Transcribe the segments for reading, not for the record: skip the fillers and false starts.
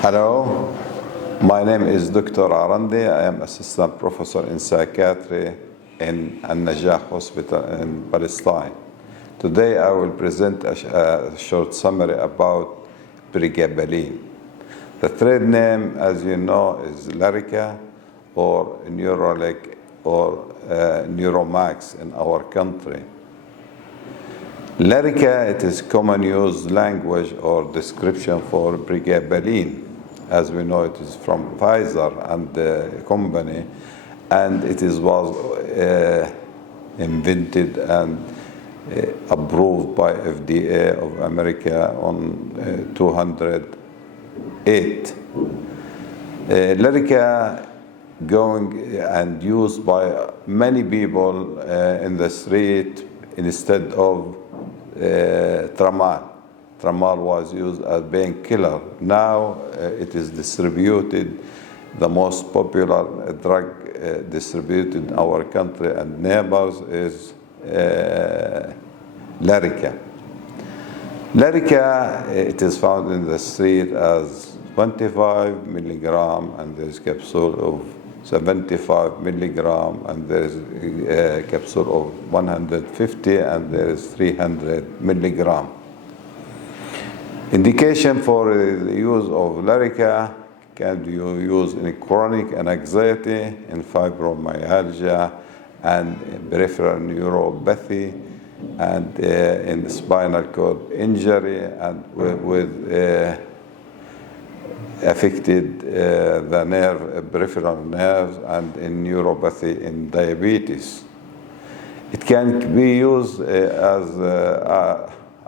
Hello, my name is Dr. Arandi. I am assistant professor in psychiatry in النجاح hospital in Palestine. Today I will present a short summary about pregabalin. The trade name, as you know, is lyrica or Neurolic or Neuromax in our country. Lyrica, it is common use language or description for pregabalin. As we know, it is from Pfizer and the company, and it was invented and approved by FDA of America on 208. Lyrica going and used by many people in the street instead of tramal. Tramal was used as painkiller. Now it is distributed. The most popular drug distributed in our country and neighbors is lyrica. Lyrica, it is found in the street as 25 milligram, and there is capsule of 75 milligram, and there is a capsule of 150, and there is 300 milligram. Indication for the use of lyrica can be used in chronic anxiety, in fibromyalgia, and peripheral neuropathy, and in spinal cord injury, and with affected the nerve, peripheral nerves, and in neuropathy in diabetes. It can be used as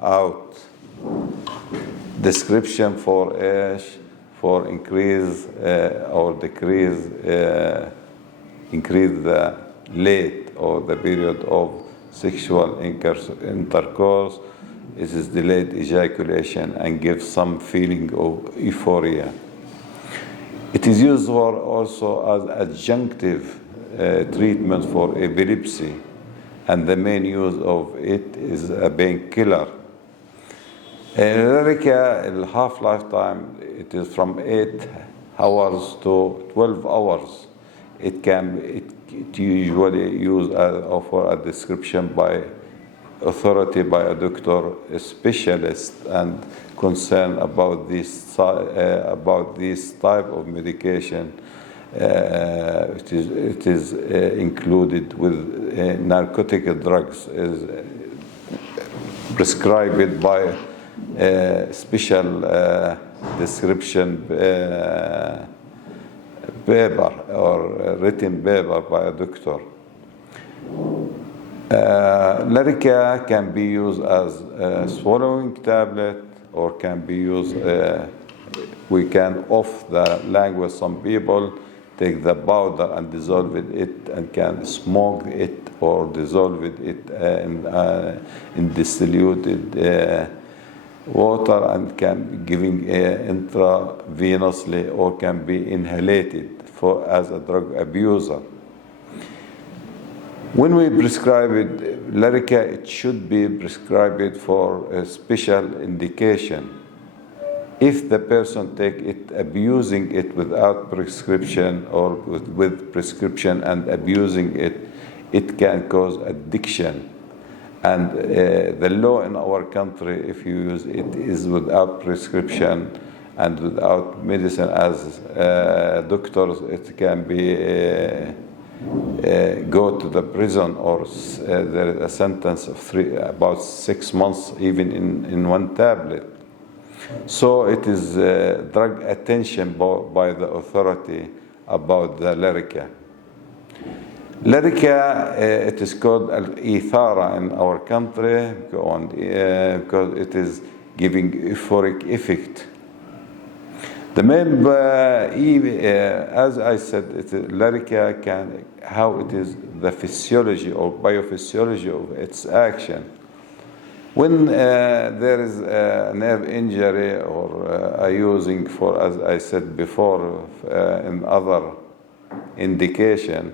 out description for age, for increase or decrease, increase the late or the period of sexual intercourse. It is delayed ejaculation and gives some feeling of euphoria. It is used for also as adjunctive treatment for epilepsy, and the main use of it is a painkiller. Lyrica, half-life time, it is from 8 hours to 12 hours. It usually used for a description by authority by a doctor, a specialist, and concern about this type of medication. It is included with narcotic drugs, is prescribed by special description paper or written paper by a doctor. Lyrica can be used as a swallowing tablet, or can be used, we can off the language, some people take the powder and dissolve it and can smoke it or dissolve it in diluted water, and can be giving intravenously or can be inhalated for as a drug abuser. When we prescribe it, lyrica, it should be prescribed for a special indication. If the person take it abusing it without prescription or with prescription and abusing it, it can cause addiction. And the law in our country, if you use it, is without prescription and without medicine as doctors, it can be go to the prison, or there is a sentence of about 6 months, even in one tablet. So it is drug attention by the authority about the lyrica. Lyrica, it is called al-ithara in our country because it is giving euphoric effect. The main, as I said, lyrica can, how it is the physiology or biophysiology of its action. When there is a nerve injury or using for, as I said before, in other indication,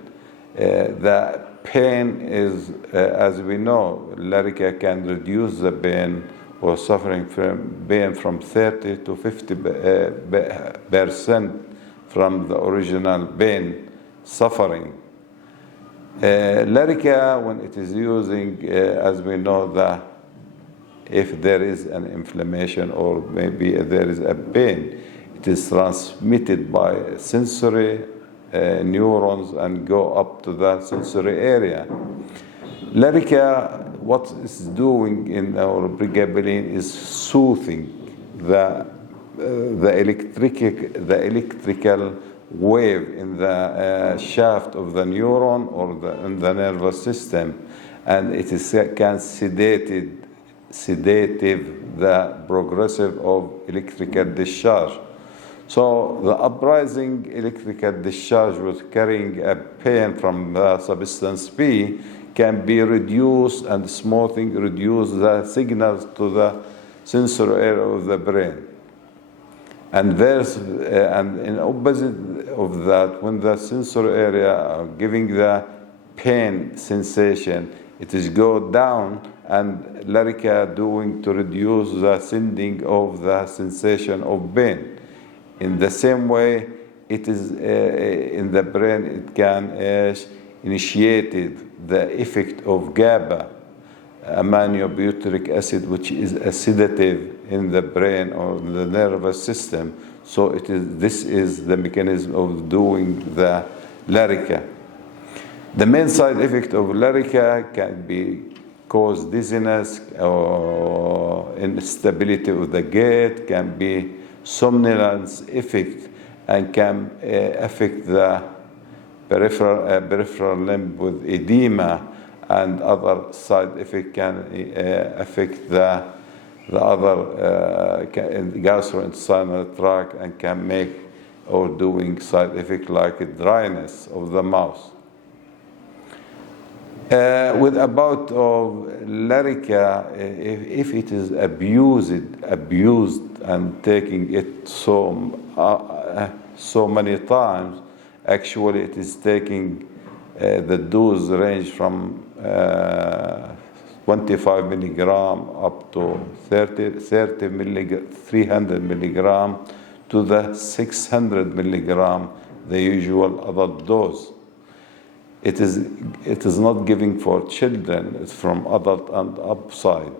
the pain is, as we know, lyrica can reduce the pain or suffering from pain from 30 to 50% from the original pain suffering. Lyrica, when it is using, as we know, that if there is an inflammation or maybe there is a pain, it is transmitted by sensory neurons and go up to the sensory area. Lyrica, what it's doing in our pregabalin is soothing the electrical wave in the shaft of the neuron or in the nervous system, and it is can sedative the progressive of electrical discharge. So the uprising electrical discharge with carrying a pain from the substance P can be reduced, and smoothing reduce the signals to the sensory area of the brain. And in opposite of that, when the sensory area are giving the pain sensation, it is go down, and lyrica doing to reduce the sending of the sensation of pain. In the same way, it is in the brain, it can initiate the effect of GABA, aminobutyric acid, which is a sedative in the brain or the nervous system. So this is the mechanism of doing the lyrica. The main side effect of lyrica can be cause dizziness or instability of the gait, can be somnolence effect, and can affect the peripheral limb with edema, and other side effect can affect the other gastrointestinal tract and can make or doing side effect like a dryness of the mouth. With about of lyrica, if it is abused and taking it so many times, actually it is taking the dose range from 25 milligram up to 300 milligram to the 600 milligram, the usual adult dose. It is not giving for children, it's from adult and upside.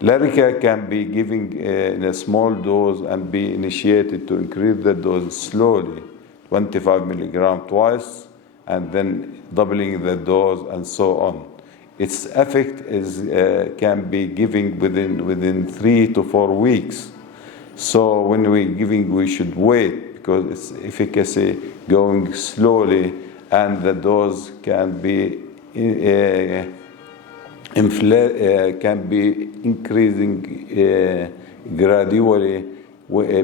Lyrica can be giving in a small dose and be initiated to increase the dose slowly, 25 milligram twice, and then doubling the dose and so on. Its effect can be giving within 3 to 4 weeks. So when we're giving, we should wait, because its efficacy going slowly, and the dose can be increasing gradually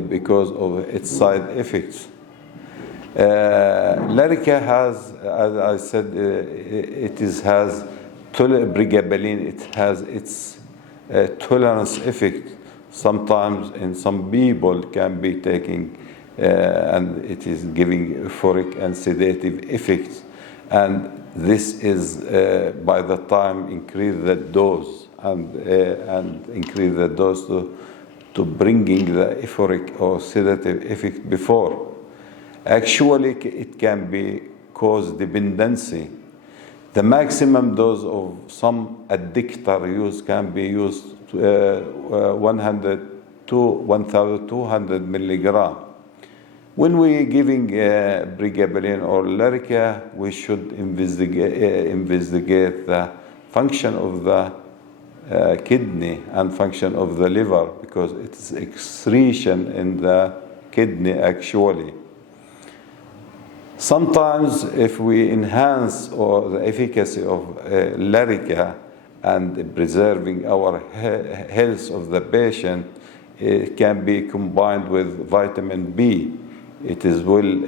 because of its side effects. Lyrica has, as I said, has pregabalin. It has its tolerance effect. Sometimes in some people can be taking, and it is giving euphoric and sedative effects. And this is by the time increase the dose and increase the dose to bringing the euphoric or sedative effect before. Actually, it can be cause dependency. The maximum dose of some addictor use can be used 100 to 1,200 milligram. When we're giving pregabalin or lyrica, we should investigate the function of the kidney and function of the liver, because it's excretion in the kidney actually. Sometimes if we enhance the efficacy of lyrica and preserving our health of the patient, it can be combined with vitamin B. It is will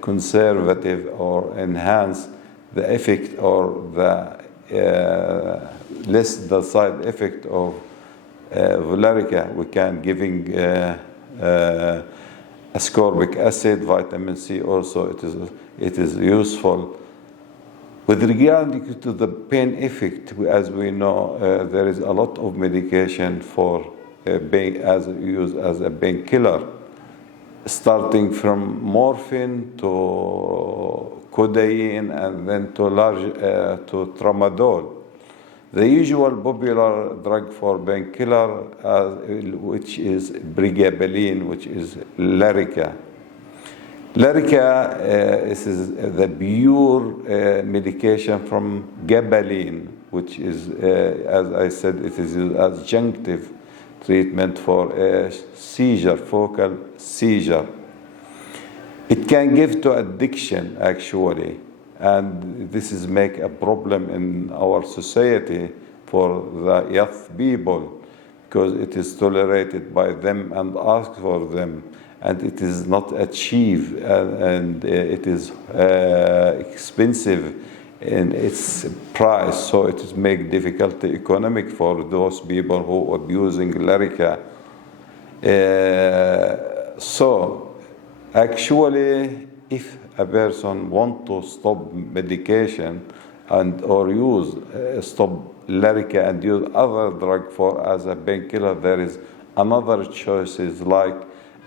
conservative or enhance the effect or the less the side effect of lyrica. We can giving ascorbic acid, vitamin C also. It is useful. With regard to the pain effect, as we know, there is a lot of medication for used as a painkiller, starting from morphine to codeine and then to tramadol. The usual popular drug for painkiller, which is pregabalin, which is lyrica. Lyrica is the pure medication from gabaline, which is, as I said, it is used as adjunctive treatment for a seizure, focal seizure. It can give to addiction, actually, and this is make a problem in our society for the youth people, because it is tolerated by them and asked for them, and it is not achieved, and it is expensive in its price, so it is make difficulty economic for those people who are abusing lyrica. So actually, if a person want to stop medication and or stop lyrica and use other drug for as a painkiller, there is another choices like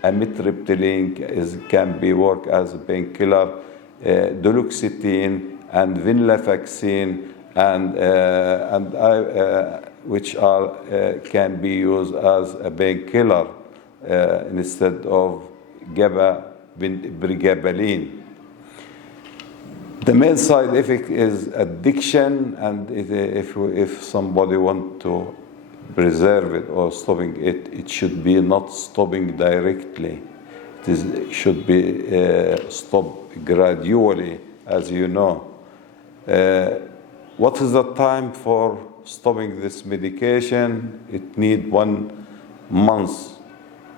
amitriptyline can be work as a painkiller, duloxetine and venlafaxine, which can be used as a painkiller instead of pregabalin. The main side effect is addiction, and if somebody want to preserve it or stopping it, it should be not stopping directly. It should be stopped gradually, as you know. What is the time for stopping this medication? It needs 1 month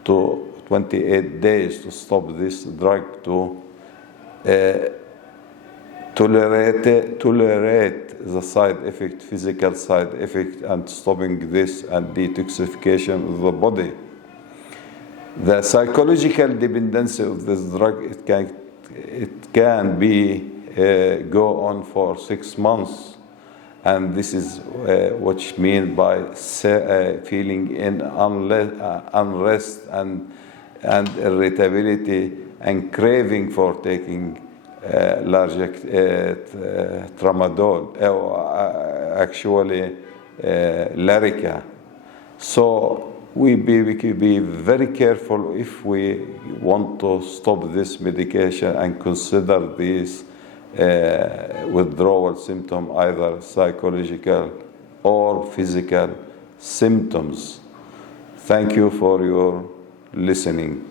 to 28 days to stop this drug to tolerate the side effect, physical side effect, and stopping this and detoxification of the body. The psychological dependency of this drug, it can be go on for 6 months, and this is what you mean by feeling in unrest and irritability and craving for taking large tramadol, actually lyrica. So we could be very careful if we want to stop this medication and consider these withdrawal symptom, either psychological or physical symptoms. Thank you for your listening.